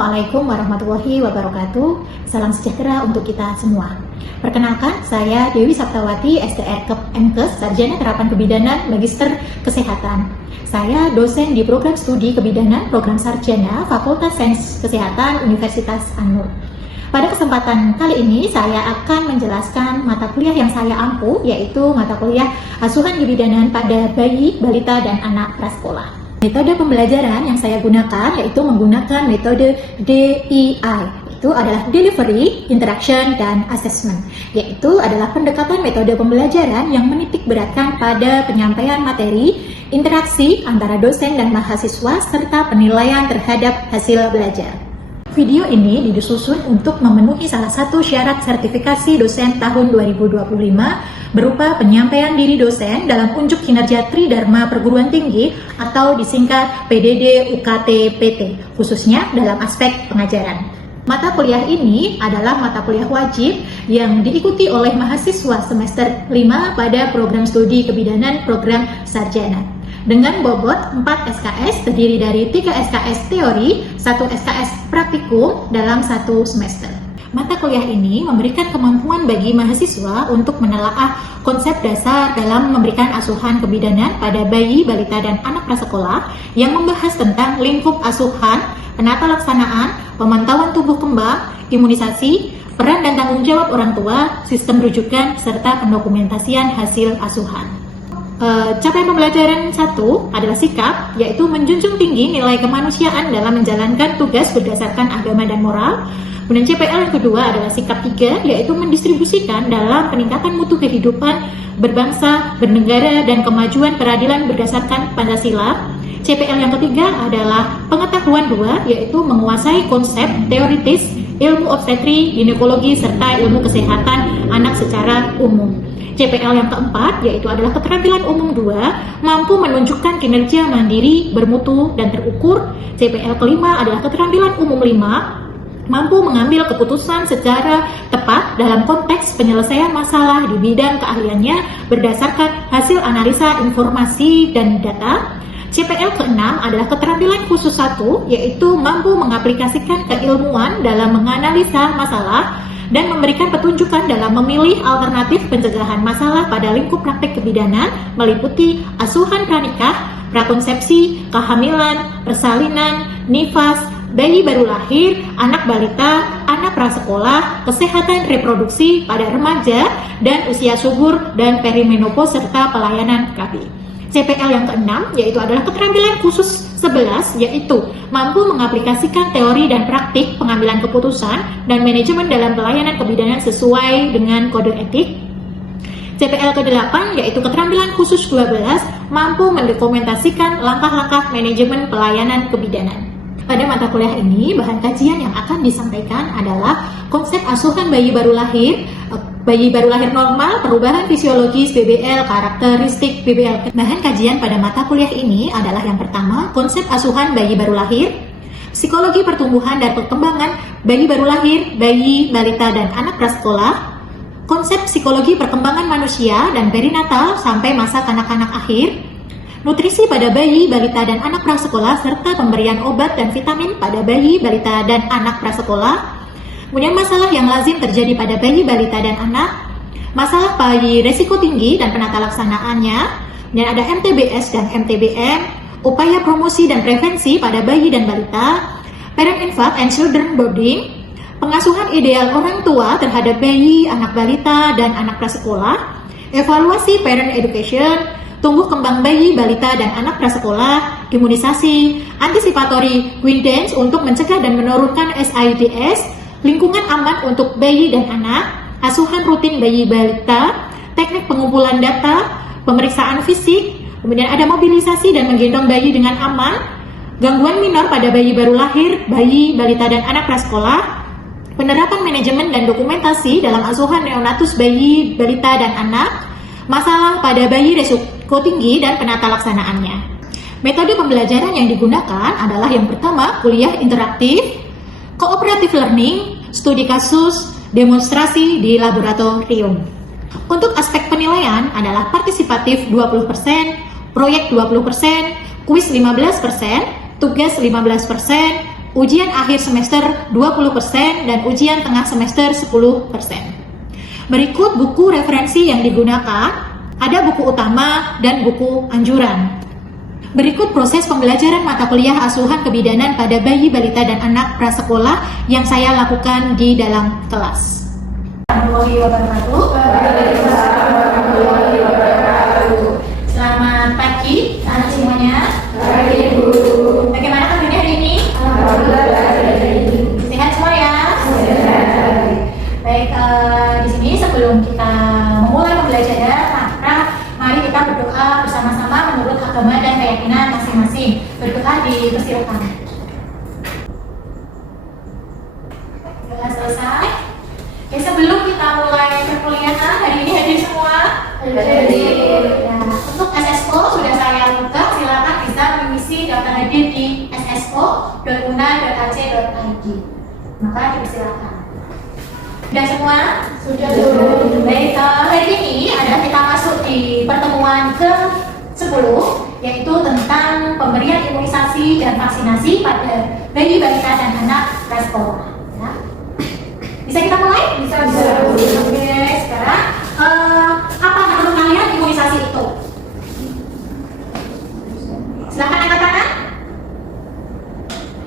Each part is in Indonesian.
Assalamualaikum warahmatullahi wabarakatuh. Salam sejahtera untuk kita semua. Perkenalkan, saya Dewi Saptawati, STR Kemkes, Sarjana Terapan Kebidanan, Magister Kesehatan. Saya dosen di program studi kebidanan, program sarjana, Fakultas Sains Kesehatan, Universitas An-Nur. Pada kesempatan kali ini, saya akan menjelaskan mata kuliah yang saya ampu, yaitu mata kuliah asuhan kebidanan pada bayi, balita, dan anak prasekolah. Metode pembelajaran yang saya gunakan yaitu menggunakan metode DII, itu adalah Delivery, Interaction, dan Assessment, yaitu adalah pendekatan metode pembelajaran yang menitik beratkan pada penyampaian materi, interaksi antara dosen dan mahasiswa, serta penilaian terhadap hasil belajar. Video ini disusun untuk memenuhi salah satu syarat sertifikasi dosen tahun 2025 berupa penyampaian diri dosen dalam unjuk kinerja Tridharma Perguruan Tinggi atau disingkat PDD UKT PT, khususnya dalam aspek pengajaran. Mata kuliah ini adalah mata kuliah wajib yang diikuti oleh mahasiswa semester 5 pada program studi kebidanan program sarjana. Dengan bobot 4 SKS terdiri dari 3 SKS teori, 1 SKS praktikum dalam 1 semester. Mata kuliah ini memberikan kemampuan bagi mahasiswa untuk menelaah konsep dasar dalam memberikan asuhan kebidanan pada bayi, balita, dan anak prasekolah yang membahas tentang lingkup asuhan, penata laksanaan, pemantauan tubuh kembang, imunisasi, peran dan tanggung jawab orang tua, sistem rujukan, serta pendokumentasian hasil asuhan. Capaian pembelajaran 1 adalah sikap, yaitu menjunjung tinggi nilai kemanusiaan dalam menjalankan tugas berdasarkan agama dan moral. Kemudian CPL yang kedua adalah sikap 3, yaitu mendistribusikan dalam peningkatan mutu kehidupan berbangsa, bernegara, dan kemajuan peradilan berdasarkan Pancasila. CPL yang ketiga adalah pengetahuan 2, yaitu menguasai konsep teoritis, ilmu obstetri, ginekologi, serta ilmu kesehatan anak secara umum. CPL yang keempat yaitu adalah keterampilan umum 2, mampu menunjukkan kinerja mandiri, bermutu, dan terukur. CPL kelima adalah keterampilan umum 5, mampu mengambil keputusan secara tepat dalam konteks penyelesaian masalah di bidang keahliannya berdasarkan hasil analisa informasi dan data. CPL ke-6 adalah keterampilan khusus 1, yaitu mampu mengaplikasikan keilmuan dalam menganalisa masalah dan memberikan petunjukan dalam memilih alternatif pencegahan masalah pada lingkup praktek kebidanan meliputi asuhan pranikah, prakonsepsi, kehamilan, persalinan, nifas, bayi baru lahir, anak balita, anak prasekolah, kesehatan reproduksi pada remaja dan usia subur dan perimenopause serta pelayanan KB. CPL yang ke-6 yaitu adalah keterampilan khusus 11, yaitu mampu mengaplikasikan teori dan praktik pengambilan keputusan dan manajemen dalam pelayanan kebidanan sesuai dengan kode etik. CPL ke-8 yaitu keterampilan khusus 12, mampu mendokumentasikan langkah-langkah manajemen pelayanan kebidanan. Pada mata kuliah ini, bahan kajian yang akan disampaikan adalah konsep asuhan bayi baru lahir normal, perubahan fisiologis BBL, karakteristik BBL. Bahan kajian pada mata kuliah ini adalah yang pertama, konsep asuhan bayi baru lahir, psikologi pertumbuhan dan perkembangan bayi baru lahir, bayi, balita, dan anak prasekolah, konsep psikologi perkembangan manusia dan perinatal sampai masa kanak-kanak akhir, nutrisi pada bayi, balita, dan anak prasekolah, serta pemberian obat dan vitamin pada bayi, balita, dan anak prasekolah. Kemudian masalah yang lazim terjadi pada bayi, balita, dan anak, masalah bayi resiko tinggi dan penata laksanaannya, dan ada MTBS dan MTBM, upaya promosi dan prevensi pada bayi dan balita, parent infant and children boarding, pengasuhan ideal orang tua terhadap bayi, anak balita, dan anak prasekolah, evaluasi parent education, tumbuh kembang bayi, balita, dan anak prasekolah, imunisasi, anticipatory guidance untuk mencegah dan menurunkan SIDS, lingkungan aman untuk bayi dan anak, asuhan rutin bayi balita, teknik pengumpulan data, pemeriksaan fisik, kemudian ada mobilisasi dan menggendong bayi dengan aman, gangguan minor pada bayi baru lahir, bayi, balita, dan anak prasekolah, penerapan manajemen dan dokumentasi dalam asuhan neonatus bayi, balita, dan anak, masalah pada bayi resiko tinggi dan penata laksanaannya. Metode pembelajaran yang digunakan adalah yang pertama, kuliah interaktif, cooperative learning, studi kasus, demonstrasi di laboratorium. Untuk aspek penilaian adalah partisipatif 20%, proyek 20%, kuis 15%, tugas 15%, ujian akhir semester 20% dan ujian tengah semester 10%. Berikut buku referensi yang digunakan, ada buku utama dan buku anjuran. Berikut proses pembelajaran mata kuliah asuhan kebidanan pada bayi, balita, dan anak prasekolah yang saya lakukan di dalam kelas. Selamat pagi anak semuanya. Pagi, Bu. Bagaimana kabarnya hari ini? Sehat semua ya? Sehat. Baik, di sini sebelum kita memulai pembelajaran, mari kita berdoa bersama-sama menurut agama dan keyakinan masing-masing. Berdoa dipersilakan. Doa selesai. Oke, sebelum kita mulai perkuliahan hari ini hadir semua? Hadir. Ya, untuk SSO sudah saya buka, silakan bisa mengisi daftar hadir di sso.una.ac.id. Maka dipersilakan. Sudah semua? Sudah. Baik, hari ini adalah kita masuk di pertemuan ke-10, yaitu tentang pemberian imunisasi dan vaksinasi pada bayi, balita, dan anak prasekolah. Ya. Bisa kita mulai? Bisa. Oke, sekarang apa menurut kalian imunisasi itu? Silakan angkat tangan.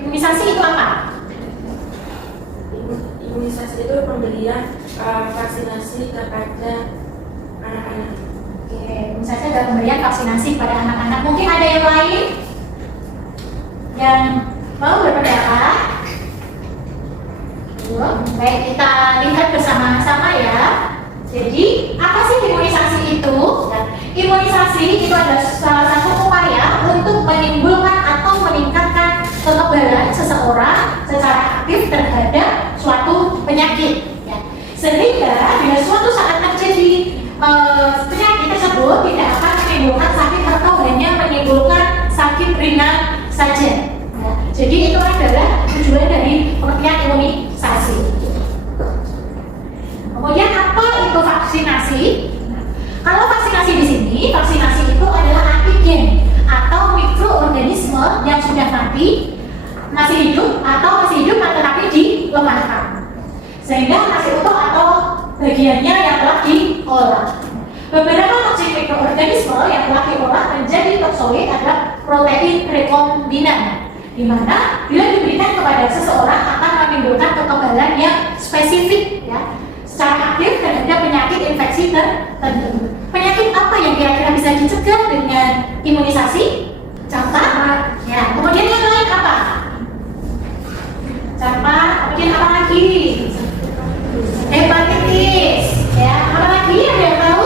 Imunisasi itu apa? Imunisasi itu pemberian vaksinasi kepada anak-anak. Oke, imunisasi adalah pemberian vaksinasi kepada anak-anak. Mungkin ada yang lain yang mau berpendapat? Baik, kita lihat bersama-sama ya. Jadi, apa sih imunisasi itu? Imunisasi itu adalah salah satu upaya untuk menimbulkan atau meningkatkan kekebalan seseorang secara aktif terhadap suatu penyakit. Ya. Sehingga bila suatu saat terjadi penyakit tersebut tidak akan menimbulkan sakit atau hanya menimbulkan sakit ringan saja. Ya. Jadi itu adalah tujuan dari pengertian imunisasi. Kemudian apa itu vaksinasi? Nah, kalau vaksinasi di sini, vaksinasi itu adalah antigen atau mikroorganisme yang sudah mati, masih hidup tetapi dilemahkan, sehingga masih utuh atau bagiannya yang telah diolah. Beberapa toksik mikroorganisme yang telah diolah menjadi toksoid adalah protein rekombinan, di mana bila diberikan kepada seseorang akan menimbulkan kekebalan yang spesifik, ya, secara aktif terhadap penyakit infeksi tertentu. Penyakit apa yang kira-kira bisa dicegah dengan imunisasi? Campak. Ya. Kemudian yang lain apa? Campak. Kemudian apa lagi? Hepatitis. Ya. Apa lagi? Ada yang tahu?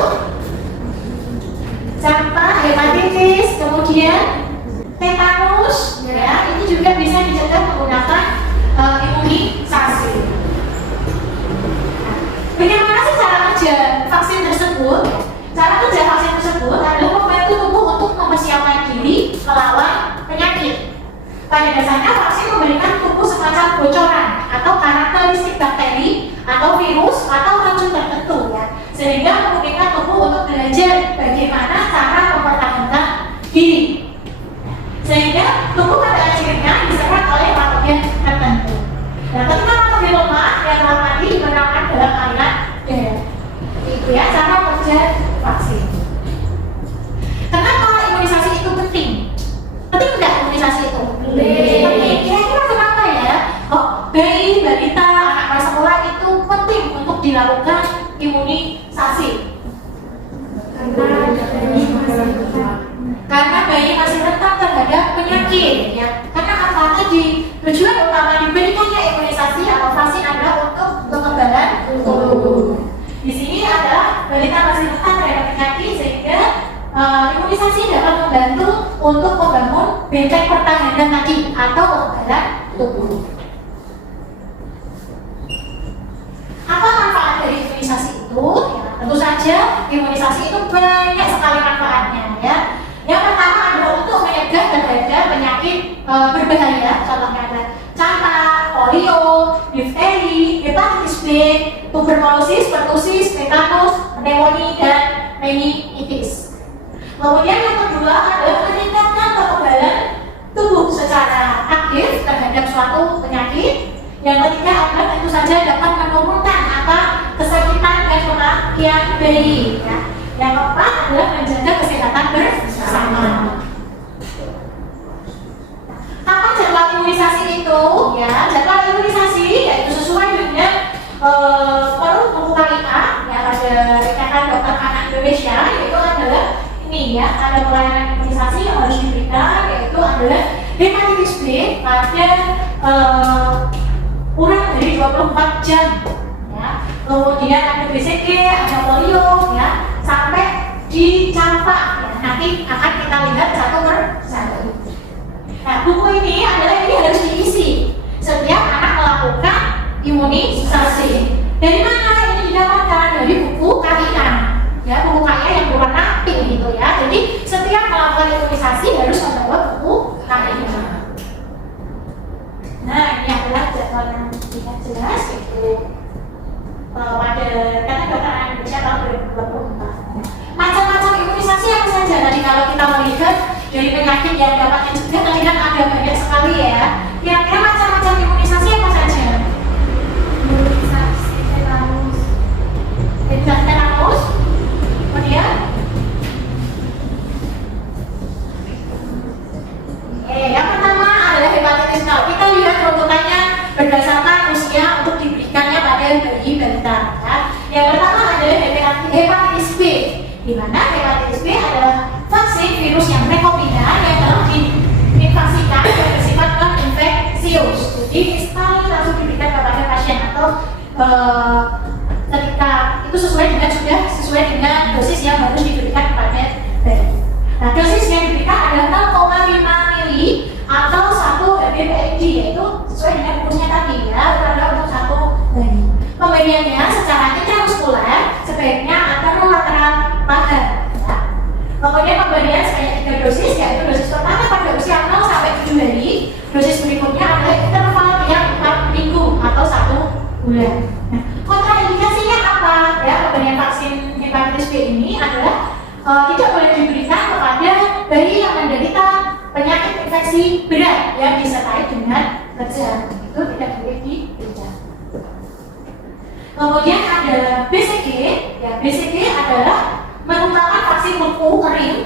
Campak, hepatitis. Kemudian tetanus. Ya. Ini juga bisa dicegah menggunakan imunisasi. Bagaimana sih cara kerja vaksin tersebut? Cara kerja vaksin tersebut adalah membantu tubuh untuk mempersiapkan diri melawan penyakit. Pada dasarnya vaksin memberikan tubuh semacam bocoran atau karakteristik bakteri atau virus atau racun tertentu, ya, sehingga memungkinkan tubuh untuk belajar bagaimana cara mempertahankan diri. Sehingga tubuh pada akhirnya diserang oleh patogen tertentu. Nah, ketika patogen lemah yang telah mati dibenarkan dalam aliran darah. Itu ya cara kerja vaksin. Kenapa imunisasi itu penting? Penting nggak imunisasi itu? Penting. Kira-kira kenapa ya? Kok bayi, balita, anak prasekolah itu penting untuk dilakukan imunisasi? Karena bayi masih rentan terhadap penyakit, ya. Karena apa tadi? Tujuan utama diberikannya imunisasi atau vaksin adalah untuk kekebalan tubuh. Di sini adalah balita masih rentan terhadap penyakit, sehingga imunisasi dapat membantu untuk membangun benteng pertahanan tadi atau kekebalan tubuh. Apa manfaat dari imunisasi itu? Ya, tentu saja imunisasi itu banyak sekali manfaatnya, ya. Yang pertama adalah untuk mencegah terhadap penyakit berbahaya, contohnya ada campak, polio, difteri, hepatitis B, tuberkulosis, pertusis, tetanus, pneumonia, dan meningitis. Kemudian yang kedua adalah meningkatkan kekebalan tubuh secara secara aktif terhadap suatu penyakit. Yang ketiga adalah tentu saja dapat menurunkan kesakitan dan kematian bayi. Ya. Yang keempat adalah menjaga kesehatan bersama. Apa jadwal imunisasi itu? Ya, jadwal imunisasi yaitu sesuai dengan perut buku KIA yang ada Ikatan Dokter Anak Indonesia, yaitu adalah ini ya, ada pelayanan imunisasi yang harus diberikan, yaitu adalah hepatitis B pada kurang dari 24 jam ya. Kemudian ada BCG, ada polio ya, sampai di campak ya. Nanti akan kita lihat satu per satu. Nah, buku ini harus diisi setiap anak melakukan imunisasi. Dari mana ini didapatkan? Dari buku KIA ya, buku KIA yang berwarna pink gitu ya. Jadi setiap melakukan imunisasi harus membawa buku KIA. Nah, ini adalah jadwal yang tidak jelas, itu pada Ikatan Dokter Anak Indonesia tahun 2024. Macam-macam imunisasi apa saja? Tadi kalau kita melihat dari penyakit yang dapat dicegah, terlihat ada banyak sekali ya. Kira-kira macam-macam imunisasi apa saja? Imunisasi tetanus. Tetanus. Kemudian yang pertama adalah hepatitis. Kalau kita lihat runtutannya berdasarkan usia untuk diberikannya pada bayi balita. Ya. Yang pertama adalah hepatitis B, di mana hepatitis B adalah vaksin virus yang rekombinan yang telah diinfeksikan dan bersifat non-infeksius. Jadi sekali langsung diberikan kepada pasien atau ketika itu sudah sesuai dengan dosis yang harus diberikan kepada bayi. Nah, dosis yang diberikan adalah 0,5 mili atau 1 mg/d, yaitu sesuai dengan rumusnya tadi ya, adalah untuk satu bayi. Pemberiannya secara intramuskuler sebaiknya anterolateral paha. Ya. Kemudian pemberian sebanyak 3 dosis, yaitu dosis pertama pada usia 0 sampai 7 hari, dosis berikutnya adalah interval yang 4 minggu atau 1 bulan. Nah, kontraindikasinya apa? Ya, pemberian vaksin hepatitis B ini adalah tidak boleh diberikan kepada bayi yang menderita penyakit infeksi berat yang disertai dengan kejang. Itu tidak boleh diberikan. Kemudian ada BCG. Ya, BCG adalah merupakan vaksin beku kering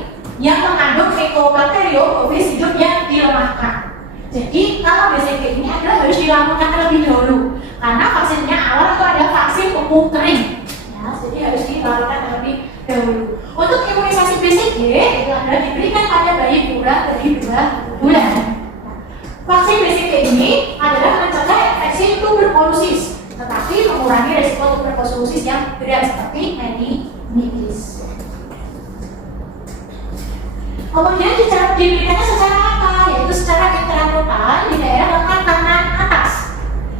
yang mengandung Mycobacterium hidup yang dilemahkan. Jadi kalau BCG ini adalah harus dilakukan terlebih dahulu karena vaksinnya awal itu adalah vaksin beku kering. Ya, jadi harus dilakukan terlebih dahulu. Untuk imunisasi BCG itu adalah diberikan pada bayi kurang dari 2 bulan. Vaksin BCG ini adalah mencegah infeksi tuberkulosis, tetapi mengurangi risiko tuberkulosis yang berat seperti meningitis. Kemudian diberikannya secara apa? Yaitu secara intramural di daerah lengan kanan atas,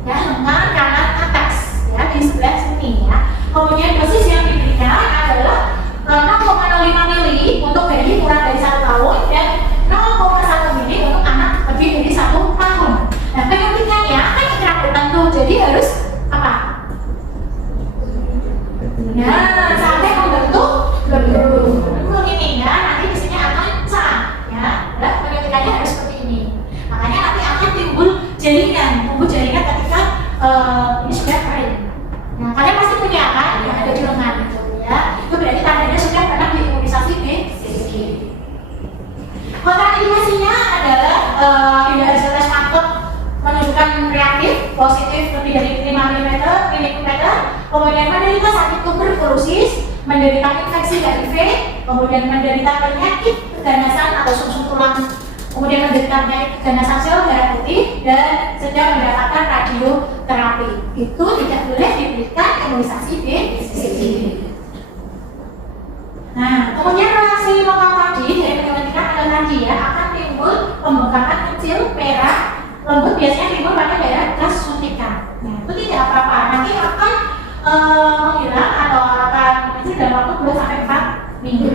ya, lengan kanan atas, ya, di sebelah sini ya. Kemudian dosis yang diberikan adalah 0,05 mili untuk bayi kurang dari 1 tahun dan 0,1 mili untuk anak lebih dari 1 tahun. Nah, penyuntikannya kan intramural tuh, jadi harus apa? Nah, sampai membentuk belum ini ya, nanti di sini akan cerah ya. Dan penyuntikannya harus seperti ini. Makanya nanti akan timbul jaringan ketika ini sudah kering. Nah, kalian pasti punya kan yang ada di lengan gitu ya. Itu berarti tandanya sudah pernah diimunisasi BCG. Kontraindikasinya adalah bila hasil tes marker menunjukkan reaktif positif lebih dari 5 mm, kemudian menderita sakit tuberkulosis, menderita infeksi HIV, kemudian menderita penyakit keganasan atau sumsum tulang, kemudian menderita penyakit keganasan sel darah putih dan sedang mendapatkan radioterapi. Itu tidak boleh diberikan imunisasi BCG. Nah, kemudian reaksi lokal tadi dari penyuntikan adalah tadi ya, akan timbul pembengkakan kecil merah lembut, biasanya timbul pada daerah bekas suntikan. Nah, itu tidak apa-apa, nanti akan menghilang atau akan mengecil dalam waktu 2 sampai 4 minggu.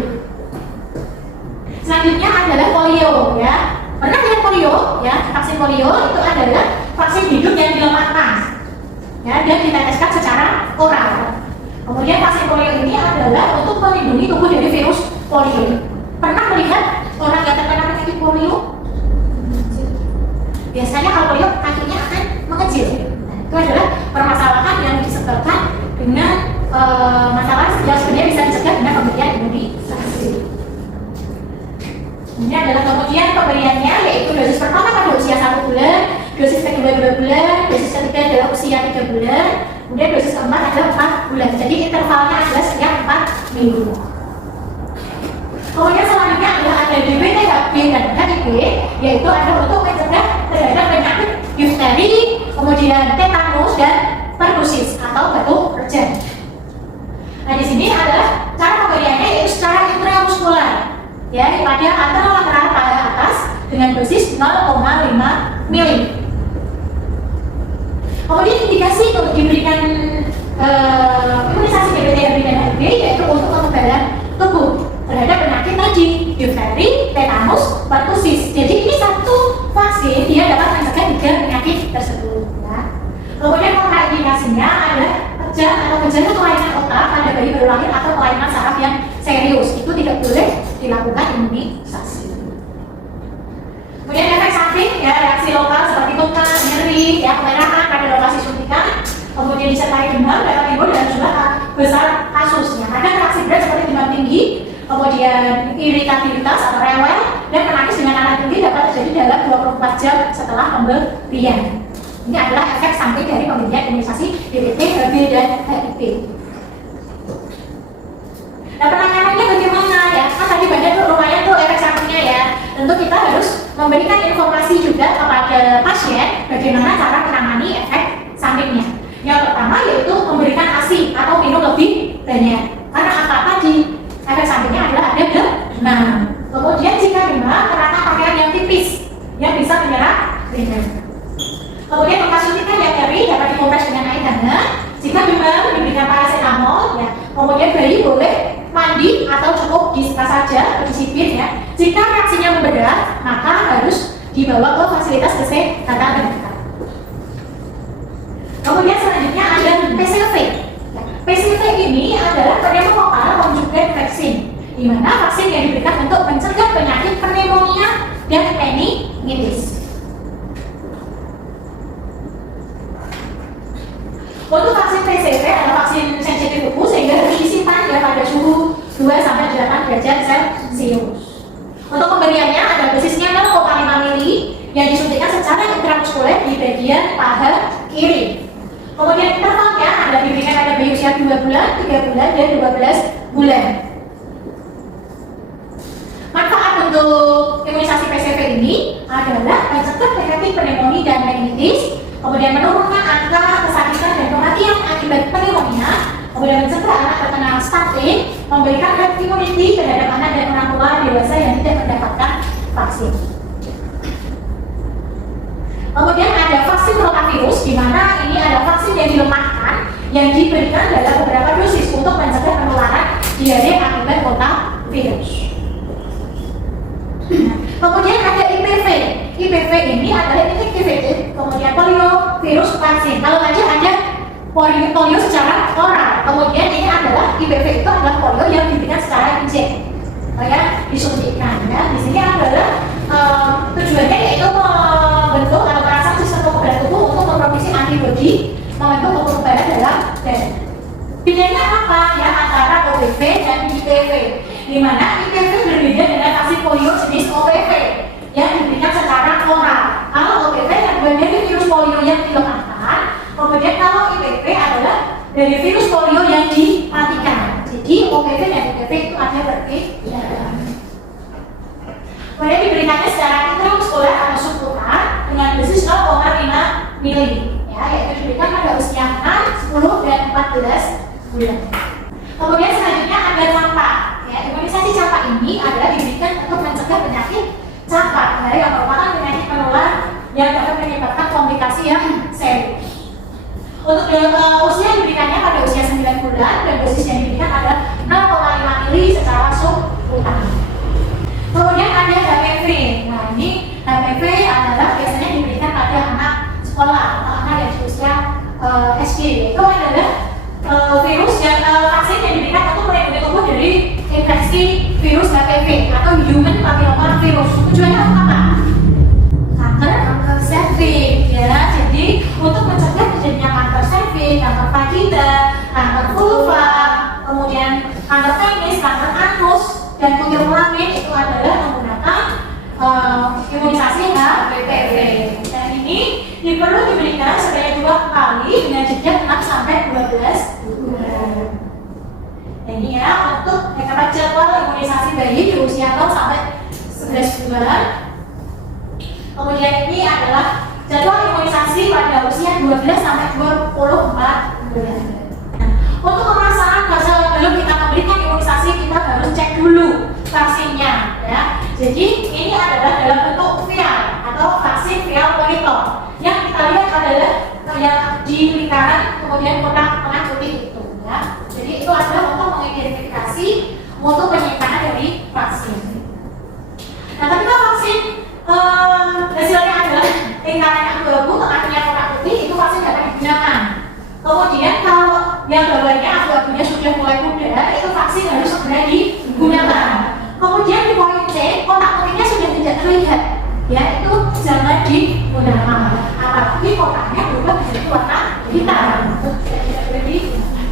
Selanjutnya adalah polio ya. Pernah lihat polio ya? Vaksin polio itu adalah vaksin hidup yang dilemahkan ya, dan diteteskan secara oral. Kemudian vaksin polio ini adalah untuk melindungi tubuh dari virus polio. Pernah melihat orang yang terkena penyakit polio? Kemudian pemberiannya yaitu dosis pertama pada usia 1 bulan, dosis kedua 2 bulan, dosis ketiga adalah usia 3 bulan, kemudian dosis keempat adalah 4 bulan. Jadi intervalnya adalah setiap 4 minggu. Kemudian selanjutnya adalah ada DBT, HB, dan HIV, yaitu ada untuk mencegah terhadap penyakit difteri, kemudian tetanus dan pertusis atau batuk kerja. Nah di sini adalah cara pemberiannya yaitu secara intramuskular, ya pada anterolateral pada atas dengan dosis 0,5 mili. Kemudian indikasi untuk diberikan imunisasi DBT, HB, dan HIV yaitu untuk kekebalan tubuh terhadap penyakit tadi, difteri, tetanus, pertusis. Jadi ini satu vaksin dia dapat mencegah 3 penyakit tersebut. Ya. Kemudian kontraindikasinya adalah atau gejala kelainan otak pada bayi baru lahir atau kelainan saraf yang serius. Itu tidak boleh dilakukan imunisasi. Kemudian efek samping, ya reaksi lokal seperti luka, nyeri, ya kemerahan pada lokasi suntikan. Kemudian disertai demam dapat timbul dalam jumlah besar kasusnya. Ada reaksi berat seperti demam tinggi, kemudian iritabilitas atau rewel, dan menangis dengan anak tinggi dapat terjadi dalam 24 jam setelah pemberian. Ini adalah efek samping dari pemberian imunisasi DBT, HB, dan HIV. Nah penanganannya bagaimana ya? Kan tadi banyak tuh lumayan tuh efek sampingnya ya. Tentu kita harus memberikan informasi juga kepada pasien bagaimana cara menangani efek sampingnya. Yang pertama yaitu memberikan ASI atau minum lebih banyak. Karena apa tadi? Efek sampingnya adalah ada demam. Kemudian jika demam, kenakan pakaian yang tipis yang bisa menyerap keringat. Kemudian bekas suntikan yang nyeri dapat dikompres dengan air hangat. Jika demam diberikan paracetamol, ya. Kemudian bayi boleh mandi atau cukup diseka saja, disipin ya. Jika reaksinya memberat, maka harus dibawa ke fasilitas kesehatan terdekat. Kemudian selanjutnya ada PCV. PCV ini adalah pneumokokal conjugate vaccine, di mana vaksin yang diberikan untuk mencegah penyakit pneumonia dan meningitis. Untuk vaksin PCV adalah vaksin sensitif tubuh sehingga harus disimpan ya pada suhu 2-8 derajat Celcius. Untuk pemberiannya ada dosisnya 0,5 mili yang disuntikkan secara intramuskuler di bagian paha kiri. Kemudian intervalnya ada diberikan pada bayi usia 2 bulan, 3 bulan, dan 12 bulan. Manfaat untuk imunisasi PCV ini adalah mencegah penyakit pneumonia dan meningitis, kemudian menurunkan angka kesakitan dan kematian akibat pneumonia, kemudian mencegah anak terkena stunting, memberikan herd immunity terhadap anak dan orang tua dewasa yang tidak mendapatkan vaksin. Kemudian ada vaksin rotavirus, di mana ini ada vaksin yang dilemahkan yang diberikan dalam beberapa dosis untuk mencegah penularan diare akibat rotavirus. Kemudian ada IPV. IPV ini adalah inactivated, kemudian poliovirus vaksin. Kalau aja ada polio secara oral, kemudian ini adalah IPV itu adalah polio yang diberikan secara injek, kayak disuntikkan. Ya, di sini adalah tujuannya yaitu membentuk atau merangsang sistem kekebalan tubuh untuk memproduksi antibodi, membentuk kekebalan dalam darah. Bedanya apa ya antara OPV dan IPV? Di mana IPV berbeda dengan vaksin polio jenis OPV yang diberikan secara oral. Kalau OPV yang dari virus polio yang dilemahkan, kemudian kalau IPV adalah dari virus polio yang dimatikan. Jadi OPV dan IPV itu ada perbedaan. Kemudian diberikannya secara intramuskuler atau subkutan dengan dosis 0,5 mili, ya, yaitu diberikan pada usia 6, 10, dan 14 bulan. Kemudian selanjutnya ada campak. Ya, imunisasi campak ini adalah diberikan untuk mencegah penyakit campak, yang merupakan penyakit menular yang dapat menyebabkan komplikasi yang serius. Untuk usia diberikannya pada usia 9 bulan dan dosis yang diberikan adalah 0,5 mili secara subkutan. Kemudian ada HPV. Nah ini HPV adalah biasanya diberikan pada anak sekolah atau anak yang usia SD. Itu adalah virus yang vaksin yang diberikan untuk melindungi tubuh dari infeksi virus HPV atau human papilloma virus. Tujuannya untuk apa? Kanker serviks, ya. Jadi untuk mencegah terjadinya kanker serviks, kanker vagina, kanker vulva, kemudian kanker penis, kanker anus, dan kutil kelamin itu adalah menggunakan imunisasi HPV. Dan ini perlu diberikan sebanyak 2 kali dengan jeda 6 sampai 12 bulan. Nah, ini ya untuk jadwal imunisasi bayi di usia 0 sampai 11 bulan. Kemudian ini adalah jadwal imunisasi pada usia 12 sampai 24 bulan. Nah, untuk pemasangan sebelum kita memberikan imunisasi kita harus cek dulu vaksinnya ya. Jadi ini adalah dalam bentuk vial atau vaksin vial monitor. Yang kita lihat adalah yang di lingkaran kemudian kotak tengah putih itu ya. Jadi itu adalah untuk mengidentifikasi mutu penyimpanan dari vaksin. Nah, ketika vaksin hasilnya adalah lingkaran abu-abu tengahnya kotak putih, itu vaksin dapat digunakan. Kemudian kalau yang bawahnya abu-abunya sudah mulai pudar, itu vaksin harus segera digunakan. Kemudian di poin C, kotak putihnya sudah tidak terlihat, ya itu jangan digunakan. Apalagi kotaknya berubah menjadi warna hitam, tidak boleh digunakan.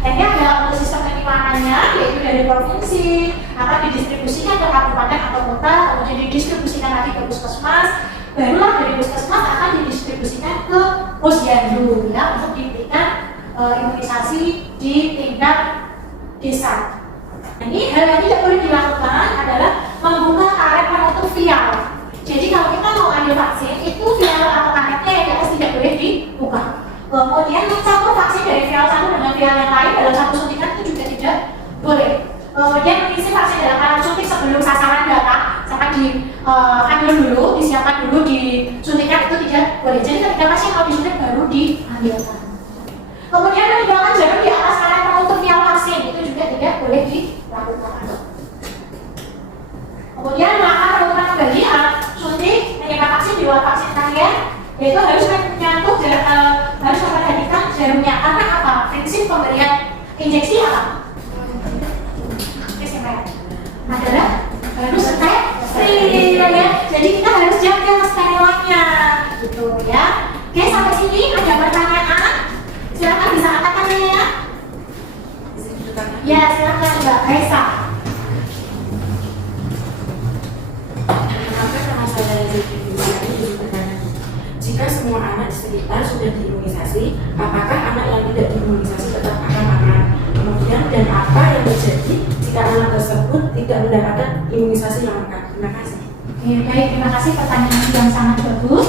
Ini adalah untuk sistem penyimpanannya, yaitu dari provinsi akan didistribusikan ke kabupaten atau kota, kemudian didistribusikan lagi ke puskesmas, barulah dari puskesmas akan didistribusikan ke posyandu ya untuk diberikan imunisasi di tingkat desa. Ini hal yang tidak boleh dilakukan adalah membuka karet penutup vial. Jadi kalau kita mau ambil vaksin, itu vial atau karetnya yang jelas tidak boleh dibuka. Kemudian mencampur vaksin dari vial satu dengan vial yang lain dalam satu suntikan itu juga tidak boleh. Kemudian mengisi vaksin dalam alat suntik sebelum sasaran datang, sampai diambil dulu, disiapkan dulu, disuntikan itu tidak boleh. Jadi ketika pasien mau disuntik baru diambilkan. Kemudian meninggalkan jarum di atas karet penutup vial vaksin itu juga tidak boleh dilakukan. Kemudian melakukan penutupan kembali alat suntik menyimpan vaksin di luar vaksin kalian, yaitu harus menyangkut harus memperhatikan jarumnya. Karena apa? Prinsip pemberian injeksi apa? Adalah harus steril ya. Jadi kita harus jaga sterilannya, gitu ya. Oke, sampai sini ada pertanyaan? Silakan bisa angkat tangannya. Ya, silakan Mbak Raisa. Jika semua anak di sekitar sudah diimunisasi, apakah anak yang tidak diimunisasi tetap akan aman? Kemudian dan apa yang terjadi jika anak tersebut tidak mendapatkan imunisasi yang lengkap? Terima kasih. Oke, baik, terima kasih pertanyaan yang sangat bagus.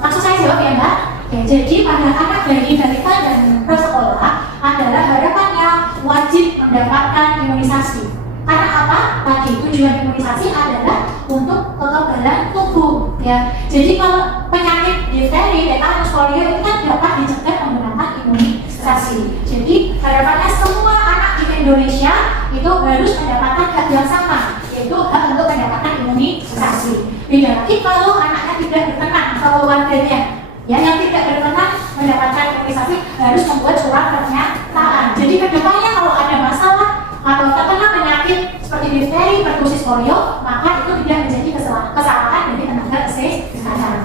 Maksud saya jawab ya Mbak. Ya, jadi pada anak dari balita dan prasekolah adalah harapannya wajib mendapatkan imunisasi. Karena apa? Tadi tujuan imunisasi adalah untuk kekebalan tubuh. Ya, jadi kalau penyakit difteri, tetanus, polio itu kan dapat dicegah menggunakan imunisasi. Jadi harapannya semua anak di Indonesia itu harus mendapatkan hak yang sama, yaitu hak untuk mendapatkan imunisasi. Beda lagi kalau anaknya tidak berkenan, kalau warganya ya yang tidak berkenan mendapatkan imunisasi harus membuat surat pernyataan. Jadi kedepannya kalau ada masalah atau terkena penyakit seperti difteri, pertusis, polio, maka itu tidak menjadi kesalahan dari tenaga kesehatan.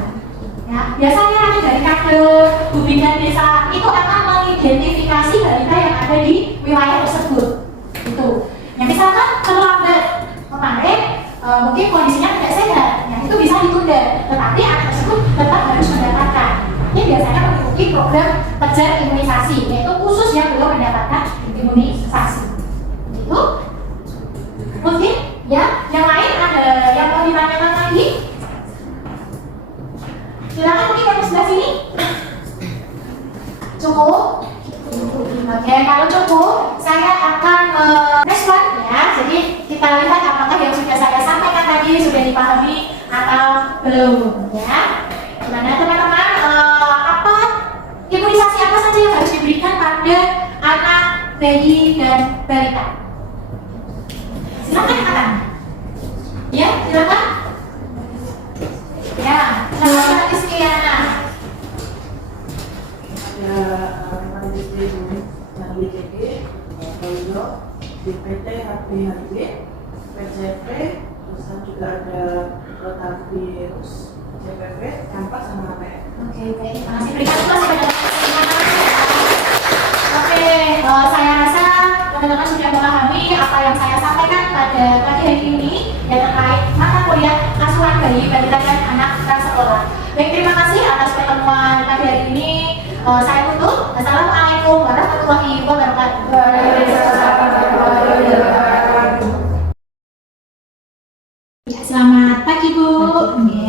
Ya, biasanya nanti dari kader bidan desa itu akan mengidentifikasi balita yang ada di wilayah tersebut. Itu. Ya misalkan terlambat kemarin, mungkin kondisinya tidak sehat, ya itu bisa ditunda. Tetapi anak tersebut tetap harus mendapatkan. Ini biasanya mengikuti program kejar imunisasi, yaitu khusus yang belum mendapatkan imunisasi. Itu. Mungkin ya, yang lain ada yang mau ditanyakan lagi? Silakan mungkin yang sebelah sini. Cukup? Oke, kalau cukup, saya akan respon ya. Jadi kita lihat apakah yang sudah saya sampaikan tadi sudah dipahami atau belum ya. Gimana teman-teman? Apa imunisasi apa saja yang harus diberikan pada anak, bayi, dan balita? Silakan katakan. Ya, silakan. Ya, silakan Iskiyana. Ada hepatitis B yang DCG, polio, DPT, HPHB, PCV, terus juga ada rotavirus, CPV, campak sama APR. Oke, baik. Terima kasih. Berikan aplaus kepada teman-teman. Oke, saya rasa teman-teman sudah memahami apa yang saya sampaikan pada pagi hari ini yang terkait mata kuliah asuhan bayi balita dan anak prasekolah. Baik, terima kasih atas pertemuan pagi hari ini. Saya tutup. Assalamualaikum warahmatullahi wabarakatuh. Ya, selamat pagi Bu.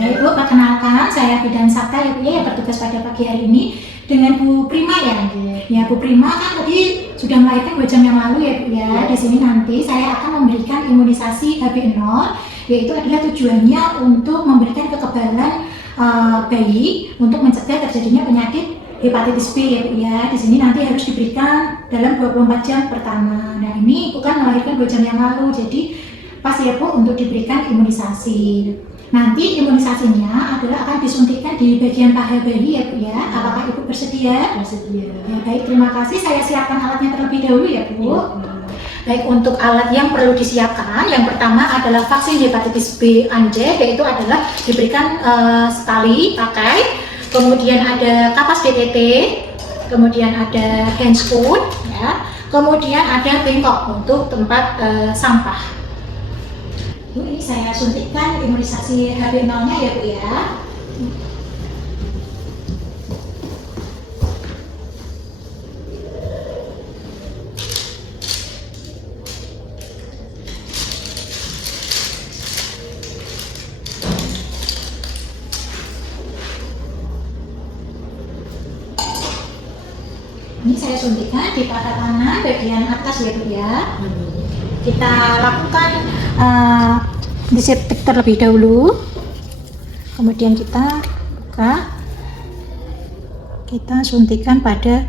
Ya, Bu, perkenalkan saya Bidan Sakta ya Bu ya, yang bertugas pada pagi hari ini dengan Bu Prima ya. Ya, Bu Prima kan tadi sudah melahirkan 2 jam yang lalu ya Bu ya. Di sini nanti saya akan memberikan imunisasi HB0, yaitu adalah tujuannya untuk memberikan kekebalan bayi untuk mencegah terjadinya penyakit hepatitis B ya Bu ya. Di sini nanti harus diberikan dalam 24 jam pertama. Nah, ini bukan melahirkan 2 jam yang lalu, jadi pas ya Bu untuk diberikan imunisasi. Nanti imunisasinya adalah akan disuntikkan di bagian paha bayi ya Bu ya. Apakah Ibu bersedia? Bersedia. Ya, baik, terima kasih. Saya siapkan alatnya terlebih dahulu ya Bu. Baik, untuk alat yang perlu disiapkan, yang pertama adalah vaksin hepatitis B anjay, yaitu adalah diberikan sekali pakai. Kemudian ada kapas DTT, kemudian ada handscoon, ya. Kemudian ada bengkok untuk tempat sampah. Ini saya suntikkan imunisasi HB0-nya ya Bu ya. Ini saya suntikkan di paha tangan bagian atas ya Bu ya. Kita lakukan diseptik terlebih dahulu, kemudian kita buka, kita suntikkan pada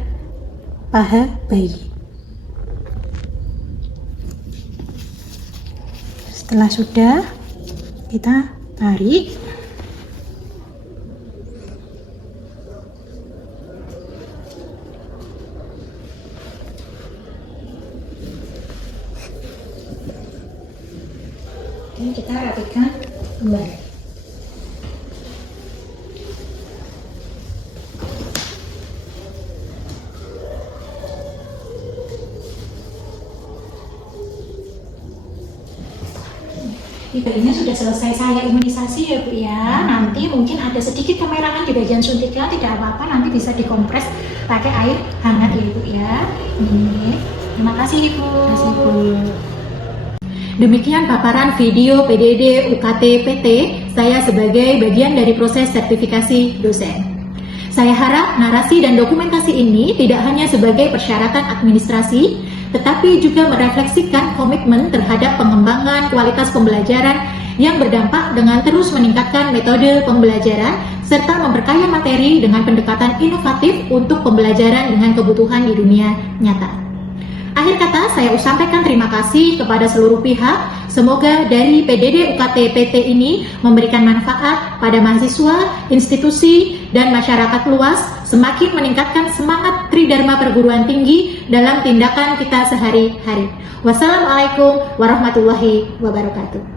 paha bayi. Setelah sudah, kita tarik. Ini kita rapikan kembali. Di bayinya sudah selesai saya imunisasi ya Bu ya. Nanti mungkin ada sedikit kemerahan di bagian suntikan, tidak apa-apa, nanti bisa dikompres pakai air hangat ya Bu ya. Ini. Terima kasih Ibu. Terima kasih Bu. Demikian paparan video PDD UKT PT saya sebagai bagian dari proses sertifikasi dosen. Saya harap narasi dan dokumentasi ini tidak hanya sebagai persyaratan administrasi, tetapi juga merefleksikan komitmen terhadap pengembangan kualitas pembelajaran yang berdampak dengan terus meningkatkan metode pembelajaran serta memperkaya materi dengan pendekatan inovatif untuk pembelajaran dengan kebutuhan di dunia nyata. Akhir kata, saya sampaikan terima kasih kepada seluruh pihak. Semoga dari PDD UKT PT ini memberikan manfaat pada mahasiswa, institusi, dan masyarakat luas, semakin meningkatkan semangat Tridharma Perguruan Tinggi dalam tindakan kita sehari-hari. Wassalamualaikum warahmatullahi wabarakatuh.